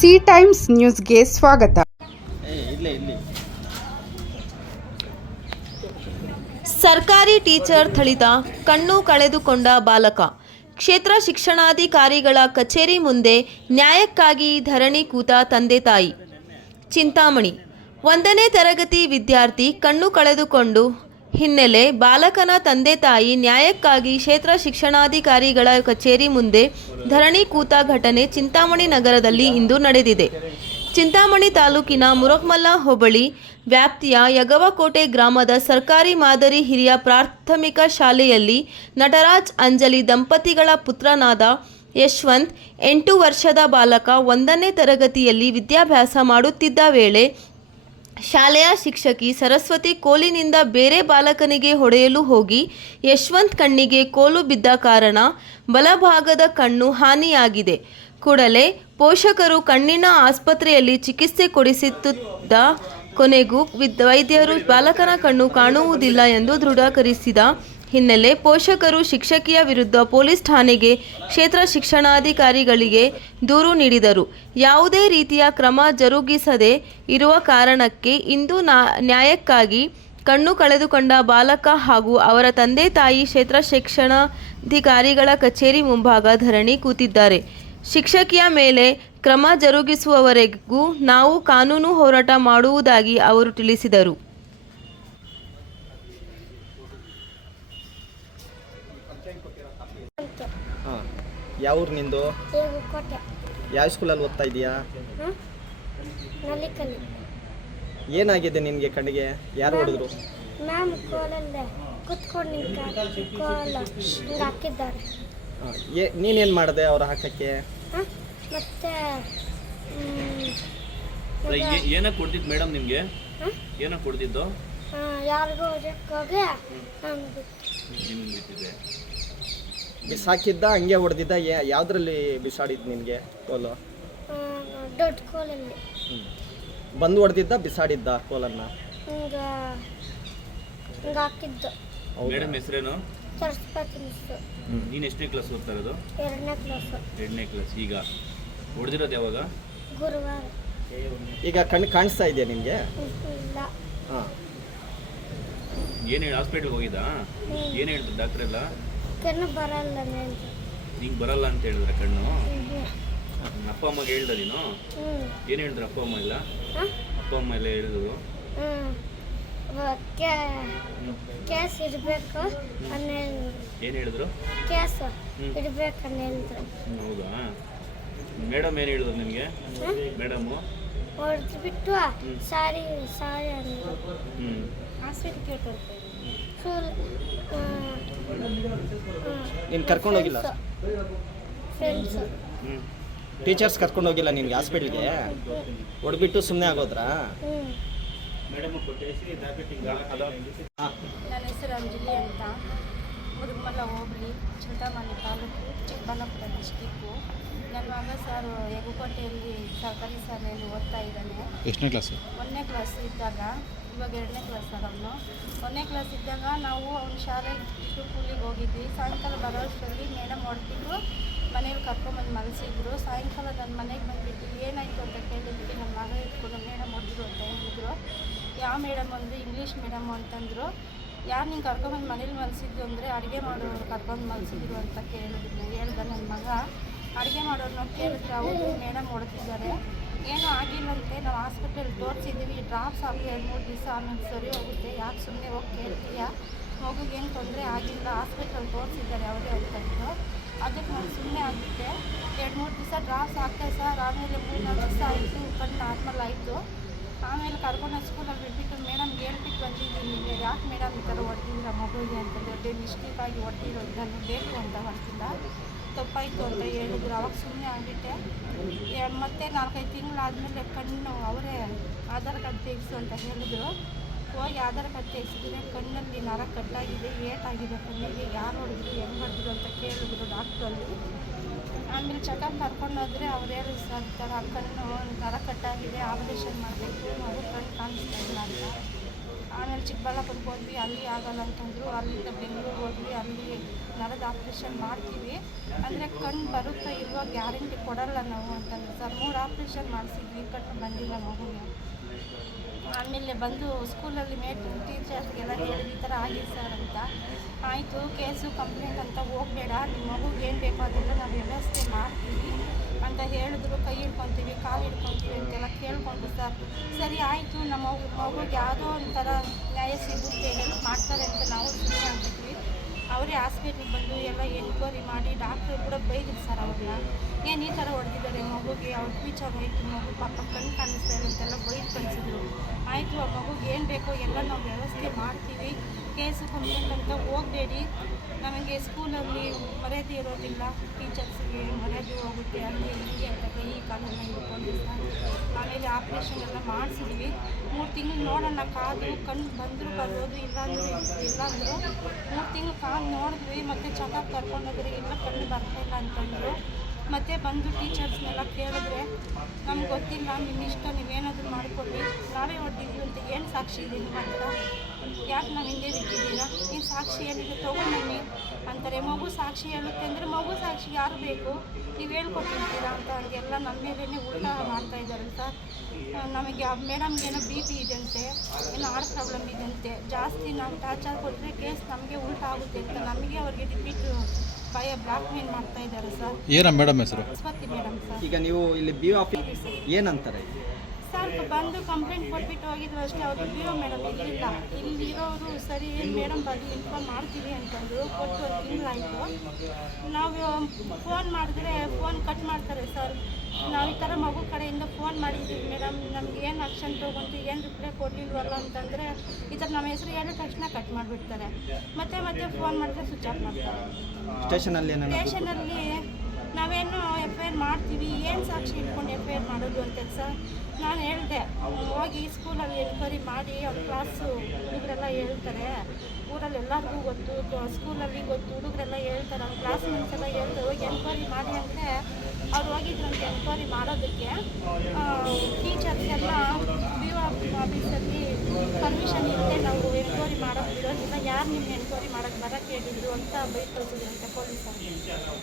C times ನ್ಯೂಸ್ಗೆ ಸ್ವಾಗತ. ಸರ್ಕಾರಿ ಟೀಚರ್ ಥಳಿತ, ಕಣ್ಣು ಕಳೆದುಕೊಂಡ ಬಾಲಕ. ಕ್ಷೇತ್ರ ಶಿಕ್ಷಣಾಧಿಕಾರಿಗಳ ಕಚೇರಿ ಮುಂದೆ ನ್ಯಾಯಕ್ಕಾಗಿ ಧರಣಿ ಕೂತ ತಂದೆ ತಾಯಿ. ಚಿಂತಾಮಣಿ. 1ನೇ ತರಗತಿ ವಿದ್ಯಾರ್ಥಿ ಕಣ್ಣು ಕಳೆದುಕೊಂಡು ಹಿನ್ನೆಲೆ ಬಾಲಕನ ತಂದೆ ತಾಯಿ ನ್ಯಾಯಕ್ಕಾಗಿ ಕ್ಷೇತ್ರ ಶಿಕ್ಷಣಾಧಿಕಾರಿಗಳ ಕಚೇರಿ ಮುಂದೆ ಧರಣಿ ಕೂತ ಘಟನೆ ಚಿಂತಾಮಣಿ ನಗರದಲ್ಲಿ ಇಂದು ನಡೆದಿದೆ. ಚಿಂತಾಮಣಿ ತಾಲೂಕಿನ ಮುರಗ್ಮಲ್ಲ ಹೋಬಳಿ ವ್ಯಾಪ್ತಿಯ ಯಗವಕೋಟೆ ಗ್ರಾಮದ ಸರ್ಕಾರಿ ಮಾದರಿ ಹಿರಿಯ ಪ್ರಾಥಮಿಕ ಶಾಲೆಯಲ್ಲಿ ನಟರಾಜ್ ಅಂಜಲಿ ದಂಪತಿಗಳ ಪುತ್ರನಾದ ಯಶವಂತ್ 8 ವರ್ಷದ ಬಾಲಕ 1ನೇ ತರಗತಿಯಲ್ಲಿ ವಿದ್ಯಾಭ್ಯಾಸ ಮಾಡುತ್ತಿದ್ದ ವೇಳೆ ಶಾಲೆಯ ಶಿಕ್ಷಕಿ ಸರಸ್ವತಿ ಕೋಲಿನಿಂದ ಬೇರೆ ಬಾಲಕನಿಗೆ ಹೊಡೆಯಲು ಹೋಗಿ ಯಶವಂತ್ ಕಣ್ಣಿಗೆ ಕೋಲು ಬಿದ್ದ ಕಾರಣ ಬಲಭಾಗದ ಕಣ್ಣು ಹಾನಿಯಾಗಿದೆ. ಕೂಡಲೇ ಪೋಷಕರು ಕಣ್ಣಿನ ಆಸ್ಪತ್ರೆಯಲ್ಲಿ ಚಿಕಿತ್ಸೆ ಕೊಡಿಸುತ್ತಿದ್ದ ಕೊನೆಗೂ ವೈದ್ಯರು ಬಾಲಕನ ಕಣ್ಣು ಕಾಣುವುದಿಲ್ಲ ಎಂದು ದೃಢೀಕರಿಸಿದ ಹಿನ್ನೆಲೆ ಪೋಷಕರು ಶಿಕ್ಷಕಿಯ ವಿರುದ್ಧ ಪೊಲೀಸ್ ಠಾಣೆಗೆ ಕ್ಷೇತ್ರ ಶಿಕ್ಷಣಾಧಿಕಾರಿಗಳಿಗೆ ದೂರು ನೀಡಿದರು. ಯಾವುದೇ ರೀತಿಯ ಕ್ರಮ ಜರುಗಿಸದೇ ಇರುವ ಕಾರಣಕ್ಕೆ ಇಂದು ನ್ಯಾಯಕ್ಕಾಗಿ ಕಣ್ಣು ಕಳೆದುಕೊಂಡ ಬಾಲಕ ಹಾಗೂ ಅವರ ತಂದೆ ತಾಯಿ ಕ್ಷೇತ್ರ ಶಿಕ್ಷಣಾಧಿಕಾರಿಗಳ ಕಚೇರಿ ಮುಂಭಾಗ ಧರಣಿ ಕೂತಿದ್ದಾರೆ. ಶಿಕ್ಷಕಿಯ ಮೇಲೆ ಕ್ರಮ ಜರುಗಿಸುವವರೆಗೂ ನಾವು ಕಾನೂನು ಹೋರಾಟ ಮಾಡುವುದಾಗಿ ಅವರು ತಿಳಿಸಿದರು. ಯಾವ ಊರು ನಿಂದು? ಯಾವ ಸ್ಕೂಲಲ್ಲಿ ಓದ್ತಾ ಇದೀಯಾ? ಏನಾಗಿದೆ ನಿನಗೆ ಕಣ್ಣಿಗೆ? ಯಾರು ಹೊಡೆದ್ರು? ಮ್ಯಾಮ್ ಕೋಲಲ್ಲೇ ಕುತ್ಕೊಂಡು ಹಾಕಿದ್ದಾರೆ. ನೀನೇನು ಮಾಡಿದೆ ಅವ್ರು ಹಾಕಕ್ಕೆ? ಮತ್ತೆ ಏನಕ್ಕೆ ಕೊಡ್ತಿದ್ದು ಮೇಡಮ್ ನಿಮಗೆ? ಏನಕ್ಕೆ ಕೊಡ್ತಿದ್ದು? ಯಾರಿಗೂ ಹೋಗಿ ಬಿಸಾಕಿದ್ದ ಹಂಗೆ ಹೊಡೆದಿದ್ದ? ಯಾವ್ದ್ರಲ್ಲಿ ಬಿಸಾಡಿದ್ದು ನಿನಗೆ ಕೋಲು? ದೊಡ್ಡ ಕೋಲಲ್ಲಿ. ಬಂದು ಹೊಡೆದಿದ್ದ ಬಿಸಾಡಿದ್ದ ಕೋಲನ್ನ? ಹಿಂಗೆ ಹಾಕಿದ್ದು. ಮೇಡಮ್ ಹೆಸರೇನು? ಸರಸ್ವತಿ ಮಿಸ್. ನೀನು ಎಷ್ಟನೇ ಕ್ಲಾಸ್ ಓದ್ತಾ ಇರೋದು? 2ನೇ ಕ್ಲಾಸ್. 2ನೇ ಕ್ಲಾಸ್. ಈಗ ಹೊಡೆದಿರೋದು ಯಾವಾಗ? ಗುರುವಾರ. ಈಗ ಕಣ್ಣು ಕಾಣಿಸ್ತಾ ಇದೆಯಾ ನಿನಗೆ? ಇಲ್ಲ. ಹಾಂ. ಏನು ಹೇಳಿ ಹಾಸ್ಪಿಟ್ಲ್ಗೆ ಹೋಗಿದ್ದಾ? ಏನು ಹೇಳ್ತಾರೆ ಡಾಕ್ಟ್ರ್ ಎಲ್ಲ? ಕಣ್ಣು ಬರಲ್ಲ. ನಿಂಗೆ ಬರಲ್ಲ ಅಂತ ಹೇಳಿದ್ರೆ ಕಣ್ಣು? ಅಪ್ಪ ಅಮ್ಮಗೆ ಹೇಳ್ದ ನೀನು? ಏನು ಹೇಳಿದ್ರು ಅಪ್ಪ ಅಮ್ಮ ಎಲ್ಲ? ಅಪ್ಪ ಅಮ್ಮ ಎಲ್ಲ ಹೇಳಿದ್ರು? ಕೇಸ್ ಇಡಬೇಕು ಅನ್ನೋ. ಏನು ಹೇಳಿದ್ರು? ಕೇಸ್ ಇಡಬೇಕು ಅನ್ನೋ ಹೇಳಿದ್ರು. ಹೌದಾ? ಮೇಡಮ್ ಏನು ಹೇಳಿದ್ರು ನಿನಗೆ? ಮೇಡಮು ಹೊಡೆದು ಬಿಟ್ಟು ಸಾರಿ ಸಾರಿ ಅಂದರು. ಹಾಸ್ಪಿಟ್ಲ್ ಕೇಳ್ತಾರೆ. ನೀನು ಕರ್ಕೊಂಡು ಹೋಗಿಲ್ಲ? ಫ್ರೆಂಡ್ಸ್ ಟೀಚರ್ಸ್ ಕರ್ಕೊಂಡು ಹೋಗಿಲ್ಲ ನಿನ್ಗೆ ಹಾಸ್ಪಿಟ್ಲಿಗೆ? ಹೊಡ್ಬಿಟ್ಟು ಸುಮ್ಮನೆ ಆಗೋದ್ರಾ? ನನ್ನ ಹೆಸರು ಅಂಜಲಿ ಅಂತ, ಮುರುಗಮಲ್ಲ ಹೋಬಳಿ, ಚಿಂತಾಮಣಿ ತಾಲೂಕು, ಚಿಕ್ಕಬಳ್ಳಾಪುರ ಡಿಸ್ಟಿಕ್ಕು. ನನ್ನ ಮಗ ಸರ್ ಯಗಕೋಟೆಯಲ್ಲಿ ಸರ್ಕಾರಿ ಶಾಲೆಯಲ್ಲಿ ಓದ್ತಾ ಇದ್ದಾನೆ. ಎಷ್ಟನೇ ಕ್ಲಾಸು? 1ನೇ ಕ್ಲಾಸ್ ಇದ್ದಾಗ, ಇವಾಗ 2ನೇ ಕ್ಲಾಸ್ ಅವನು. 1ನೇ ಕ್ಲಾಸ್ ಇದ್ದಾಗ ನಾವು ಅವ್ನ ಶಾಲೆಗೆ ಕೂಲಿಗೆ ಹೋಗಿದ್ವಿ. ಸಾಯಂಕಾಲ ಬರೋಷ್ಟರಲ್ಲಿ ಮೇಡಮ್ ಹೊಡೆದಿದ್ರು, ಮನೇಲಿ ಕರ್ಕೊಂಬಂದು ಮಲಸಿದ್ರು. ಸಾಯಂಕಾಲ ನನ್ನ ಮನೆಗೆ ಬಂದುಬಿಟ್ಟು ಏನಾಯಿತು ಅಂತ ಕೇಳಿದ್ವಿ. ನನ್ನ ಮಗ ಇಟ್ಕೊಂಡು ಮೇಡಮ್ ಹೊಡೆದ್ರು ಅಂತ ಹೇಳಿದ್ರು. ಯಾವ ಮೇಡಮ್ ಅಂದರೆ ಇಂಗ್ಲೀಷ್ ಮೇಡಮು ಅಂತಂದರು. ಯಾರು ನಿಂಗೆ ಕರ್ಕೊಂಬಂದು ಮನೇಲಿ ಮಲಸಿದ್ದು ಅಂದರೆ ಅಡುಗೆ ಮಾಡೋರು ಕರ್ಕೊಂಡು ಮಲಸಿದ್ರು ಅಂತ ಹೇಳ್ದೆ ನನ್ನ ಮಗ. ಅಡುಗೆ ಮಾಡೋರನ್ನ ಕೇಳಿದ್ರೆ ಅವರು ಮೇಡಮ್ ಹೊಡೆದಿದ್ದಾರೆ, ಏನೂ ಆಗಿಲ್ಲಂತೆ, ನಾವು ಹಾಸ್ಪಿಟಲ್ ತೋರಿಸಿದ್ದೀವಿ, ಡ್ರಾಪ್ಸ್ ಹಾಕಿ 2-3 ದಿವಸ ಆಮೇಲೆ ಸರಿ ಹೋಗುತ್ತೆ, ಯಾಕೆ ಸುಮ್ಮನೆ ಹೋಗಿ ಕೇಳ್ತೀಯಾ, ಮಗುಗೆ ಏನು ತೊಂದರೆ ಆಗಿಲ್ಲ, ಹಾಸ್ಪಿಟಲ್ ತೋರಿಸಿದ್ದಾರೆ ಅವರೇ ಅಂತಂದರು. ಅದಕ್ಕೆ ನಾನು ಸುಮ್ಮನೆ ಆಗಿಬಿಟ್ಟೆ. 2-3 ದಿವಸ ಡ್ರಾಪ್ಸ್ ಹಾಕ್ತೆ ಸರ್. ಆಮೇಲೆ 3-4 ದಿವಸ ಆಯಿತು, ಕಣ್ಣು ನಾರ್ಮಲ್ ಆಯಿತು. ಆಮೇಲೆ ಕರ್ಕೊಂಡು ಸ್ಕೂಲಲ್ಲಿ ಬಿಟ್ಬಿಟ್ಟು ಮೇಡಮ್ಗೆ ಹೇಳ್ಬಿಟ್ಟು ಬಂದಿದ್ದೀನಿ, ಯಾಕೆ ಮೇಡಮ್ ಈ ಥರ ಹೊಡೆದಿದ್ದೀರ ಮಗುವಿಗೆ ಅಂತಂದರೆ, ಮಿಸ್ಟೇಕಾಗಿ ಹೊಡೆದಿರೋದು, ನಾನು ಬೇಕು ಅಂತ ಹೊಡೆದಿಲ್ಲ, ತಪ್ಪಾಯಿತು ಅಂತ ಹೇಳಿದ್ರು. ಅವಾಗ ಸುಮ್ಮನೆ ಆಗಿಬಿಟ್ಟೆ. ಮತ್ತೆ 4-5 ತಿಂಗಳಾದಮೇಲೆ ಕಣ್ಣು ಅವರೇ ಆಧಾರ್ ಕಾರ್ಡ್ ತೆಗೆಸು ಅಂತ ಹೇಳಿದ್ರು. ಹೋಗಿ ಆಧಾರ್ ಕಾರ್ಡ್ ತೆಗೆಸಿದ್ರೆ ಕಣ್ಣಲ್ಲಿ ನರ ಕಟ್ಟಾಗಿದೆ, ಏಟಾಗಿದೆ ಕಣ್ಣಿಗೆ, ಯಾರು ಹೊಡೆದ್ರು, ಹೆಂಗೆ ಹೊಡೆದ್ರು ಅಂತ ಕೇಳಿದ್ರು ಡಾಕ್ಟ್ರಲ್ಲಿ. ಆಮೇಲೆ ಚೆಕಪ್ ಕರ್ಕೊಂಡೋದ್ರೆ ಅವ್ರು ಹೇಳಿ ಸರ್ ಈ ಥರ ಕಣ್ಣು ನರ ಕಟ್ಟಾಗಿದೆ, ಆಪರೇಷನ್ ಮಾಡಬೇಕು, ನಾವು ಕಣ್ಣು ಕಾಣಿಸ್ತಾ ಇಲ್ಲ ಅಂತ. ಆಮೇಲೆ ಚಿಕ್ಕಬಳ್ಳಾಪುರಕ್ಕೆ ಹೋದ್ವಿ, ಅಲ್ಲಿ ಆಗಲ್ಲ ಅಂತಂದರು. ಅಲ್ಲಿಂದ ಬೆಂಗಳೂರು ಹೋದ್ವಿ, ಅಲ್ಲಿ ನರದ ಆಪ್ರೇಷನ್ ಮಾಡ್ತೀವಿ, ಅಂದರೆ ಕಣ್ಣು ಬರುತ್ತಾ ಇಲ್ವಾ ಗ್ಯಾರಂಟಿ ಕೊಡಲ್ಲ ನಾವು ಅಂತಂದ್ರೆ ಸರ್. 3 ಆಪ್ರೇಷನ್ ಮಾಡಿಸಿದ್ವಿ, ಕಣ್ಣು ಬಂದಿಲ್ಲ ಮಗುಗೆ. ಆಮೇಲೆ ಬಂದು ಸ್ಕೂಲಲ್ಲಿ ಟೀಚರ್ಸ್ಗೆಲ್ಲ ಹೇಳಿದ ಈ ಥರ ಆಗಿದೆ ಸರ್ ಅಂತ. ಆಯಿತು, ಕೇಸು ಕಂಪ್ಲೇಂಟ್ ಅಂತ ಹೋಗಬೇಡ, ನಿಮ್ಮ ಮಗುಗೆ ಏನು ಬೇಕೋ ಅದೆಲ್ಲ ನಾವು ವ್ಯವಸ್ಥೆ ಮಾಡ್ತೀವಿ ಅಂತ ಹೇಳಿದ್ರು. ಕೈ ಹಿಡ್ಕೊತೀವಿ, ಕಾಲು ಹಿಡ್ಕೊತೀವಿ ಅಂತೆಲ್ಲ ಕೇಳ್ಕೊಂಡು ಸರ್. ಸರಿ ಆಯಿತು, ನಮ್ಮ ಮಗುಗೆ ಯಾವುದೋ ಒಂಥರ ನ್ಯಾಯ ಸಿಗುತ್ತೆ, ಹೆಲ್ಪ್ ಮಾಡ್ತಾರೆ ಅಂತ ನಾವು ಸುಮ್ಮನೆ ಆಗ್ಬಿಟ್ವಿ. ಅವರೇ ಹಾಸ್ಪಿಟ್ಲಿಗೆ ಬಂದು ಎಲ್ಲ ಎನ್ಕ್ವೈರಿ ಮಾಡಿ ಡಾಕ್ಟ್ರು ಕೂಡ ಬೈದಿದ್ರು ಸರ್ ಅವ್ರನ್ನ. ಏನು ಈ ಥರ ಹೊಡೆದಿದ್ದಾರೆ ಮಗುಗೆ, ಅವ್ರ ಫ್ಯೂಚರ್ ಆಯಿತು, ಮಗು ಪಾಪ ಕಣ್ಣು ಕಾಣಿಸ್ತಾ ಇಲ್ಲ ಅಂತೆಲ್ಲ ಬೈದು ಕಳಿಸಿದ್ರು. ಆಯಿತು, ಆ ಮಗುಗೆ ಏನು ಬೇಕೋ ಎಲ್ಲ ನಾವು ವ್ಯವಸ್ಥೆ ಮಾಡ್ತೀವಿ, ಕೇಸು ಕಂಪ್ಲೇಂಟ್ ಅಂತ ಹೋಗಬೇಡಿ, ನಮಗೆ ಸ್ಕೂಲಲ್ಲಿ ಮರ್ಯಾದೆ ಇರೋದಿಲ್ಲ, ಟೀಚರ್ಸ್ಗೆ ಮರ್ಯಾದೆ ಹೋಗುತ್ತೆ ಅಲ್ಲಿ ಇಲ್ಲಿ ಅಂತ ಕೈ ಕಾಲನ್ನು ಹಿಡ್ಕೊಂಡು ಸರ್. ಆಮೇಲೆ ಆಪ್ರೇಷನ್ ಎಲ್ಲ ಮಾಡಿಸಿದ್ವಿ. 3 ತಿಂಗಳು ನೋಡೋಣ ಕಾದು, ಕಣ್ಣು ಬಂದರೂ ಬರ್ಬೋದು, ಇಲ್ಲಾಂದರೂ 3 ತಿಂಗಳು ಕಾದು ನೋಡಿದ್ವಿ. ಮತ್ತು ಚೆಕಪ್ ಕರ್ಕೊಂಡೋದ್ರೆ ಇಲ್ಲ ಕಣ್ಣು ಬರ್ತಾಯಿಲ್ಲ ಅಂತಂದರು. ಮತ್ತು ಬಂದು ಟೀಚರ್ಸ್ನೆಲ್ಲ ಕೇಳಿದ್ರೆ ನಮ್ಗೆ ಗೊತ್ತಿಲ್ಲ, ನಿಮ್ಮ ಇಷ್ಟ, ನೀವೇನಾದರೂ ಮಾಡಿಕೊಳ್ಳಿ, ನಾವೇ ಹೊಡೆದಿದ್ದೀವಿ ಅಂತ ಏನು ಸಾಕ್ಷಿ ಇದೆ ನಿಮ್ಮ ಹತ್ರ, ಯಾಕೆ ನಾವು ಹಿಂದೆ ಬಿಟ್ಟಿದ್ದೀರಾ, ನೀವು ಸಾಕ್ಷಿ ಏನಿದೆ ತೊಗೊಂಡ್ಬನ್ನಿ ಅಂತಾರೆ. ಮಗು ಸಾಕ್ಷಿ ಹೇಳುತ್ತೆ ಅಂದರೆ ಮಗು ಸಾಕ್ಷಿ ಯಾರು ಬೇಕು, ನೀವು ಹೇಳ್ಕೊಟ್ಟಿರ್ತೀರಾ ಅಂತ ಹಂಗೆಲ್ಲ ನಮ್ಮ ಮೇಲೇ ಉಲ್ಟಾ ಮಾಡ್ತಾಯಿದ್ದಾರೆ ಸರ್. ನಮಗೆ ಮೇಡಮ್ಗೆ ಏನೋ BP ಇದೆಯಂತೆ, ಏನೋ ಹಾರ್ಟ್ ಪ್ರಾಬ್ಲಮ್ ಇದೆಯಂತೆ, ಜಾಸ್ತಿ ನಾವು ಟಾರ್ಚರ್ ಕೊಟ್ಟರೆ ಕೇಸ್ ನಮಗೆ ಉಲ್ಟಾ ಆಗುತ್ತೆ ಅಂತ ನಮಗೆ ಅವ್ರಿಗೆ ರಿಪೀಟು ಭಯ ಬ್ಲಾಕ್ ಮೇಲ್ ಮಾಡ್ತಾ ಇದ್ದಾರೆ ಸರ್. ಏನ ಮೇಡಮ್ ಹೆಸರು? Swathi madam sir. ಈಗ ನೀವು ಇಲ್ಲಿ BO ಆಫೀಸ್ ಏನಂತಾರೆ ಸರ್ ಬಂದು ಕಂಪ್ಲೇಂಟ್ ಕೊಟ್ಬಿಟ್ಟು ಹೋಗಿದ್ರು ಅಷ್ಟೇ. ಅವರು BO ಮೇಡಮ್ ಇರಲಿಲ್ಲ, ಇಲ್ಲಿರೋರು ಸರಿ ಮೇಡಮ್ ಬಂದು ಇನ್ಫಾರ್ಮ್ ಮಾಡ್ತೀವಿ ಅಂತಂದರು. ಕೊಟ್ಟು 1 ತಿಂಗಳಾಯಿತು. ನಾವು ಫೋನ್ ಮಾಡಿದ್ರೆ ಫೋನ್ ಕಟ್ ಮಾಡ್ತಾರೆ ಸರ್. ನಾವು ಈ ಥರ ಮಗು ಕಡೆಯಿಂದ ಫೋನ್ ಮಾಡಿದ್ದೀವಿ ಮೇಡಮ್, ನಮ್ಗೆ ಏನು ಆಕ್ಷನ್ ತೊಗೊಂಡು ಏನು ರಿಪ್ಲೈ ಕೊಡಲಿಲ್ವಲ್ಲ ಅಂತಂದರೆ ಈ ಥರ ನಮ್ಮ ಹೆಸರು ಹೇಳಿದ ತಕ್ಷಣ ಕಟ್ ಮಾಡಿಬಿಡ್ತಾರೆ. ಮತ್ತೆ ಫೋನ್ ಮಾಡಿದ್ರೆ ಸ್ವಿಚ್ ಆಫ್ ಮಾಡ್ತಾರೆ. ಸ್ಟೇಷನಲ್ಲಿ ನಾವೇನು FIR ಮಾಡ್ತೀವಿ, ಏನು ಸಾಕ್ಷಿ ಇಟ್ಕೊಂಡು FIR ಮಾಡೋದು ಅಂತ ಸರ್. ನಾನು ಹೇಳಿದೆ, ಹೋಗಿ ಸ್ಕೂಲಲ್ಲಿ ಎನ್ಕ್ವೈರಿ ಮಾಡಿ ಅವ್ರ ಕ್ಲಾಸು ಹುಡುಗರೆಲ್ಲ ಹೇಳ್ತಾರೆ, ಊರಲ್ಲಿ ಎಲ್ಲರಿಗೂ ಗೊತ್ತು, ಸ್ಕೂಲಲ್ಲಿ ಗೊತ್ತು, ಹುಡುಗರೆಲ್ಲ ಹೇಳ್ತಾರೆ, ಅವ್ರ ಕ್ಲಾಸ್ ಮೆಂಟ್ಸ್ ಎಲ್ಲ ಹೇಳ್ತಾರೆ, ಹೋಗಿ ಎನ್ಕ್ವೈರಿ ಮಾಡಿ ಅಂದರೆ ಅವ್ರು ಹೋಗಿದ್ರಂತೆ ಎನ್ಕ್ವೈರಿ ಮಾಡೋದಕ್ಕೆ. ಟೀಚರ್ಸ್ ಎಲ್ಲ BO ಆಫೀಸಲ್ಲಿ ಪರ್ಮಿಷನ್ ಇರುತ್ತೆ, ನಾವು ಎನ್ಕ್ವೈರಿ ಮಾಡೋಕ್ಕೆ ಬಿಡೋದಿಲ್ಲ, ಯಾರು ನಿಮ್ಮ ಎನ್ಕ್ವೈರಿ ಮಾಡೋಕ್ಕೆ ಬರೋಕ್ಕೆ ಹೇಳಿದ್ರು ಅಂತ ಬೈಕ್ ಕಳಿಸಿದ್ರಂತೆ ಪೊಲೀಸರು.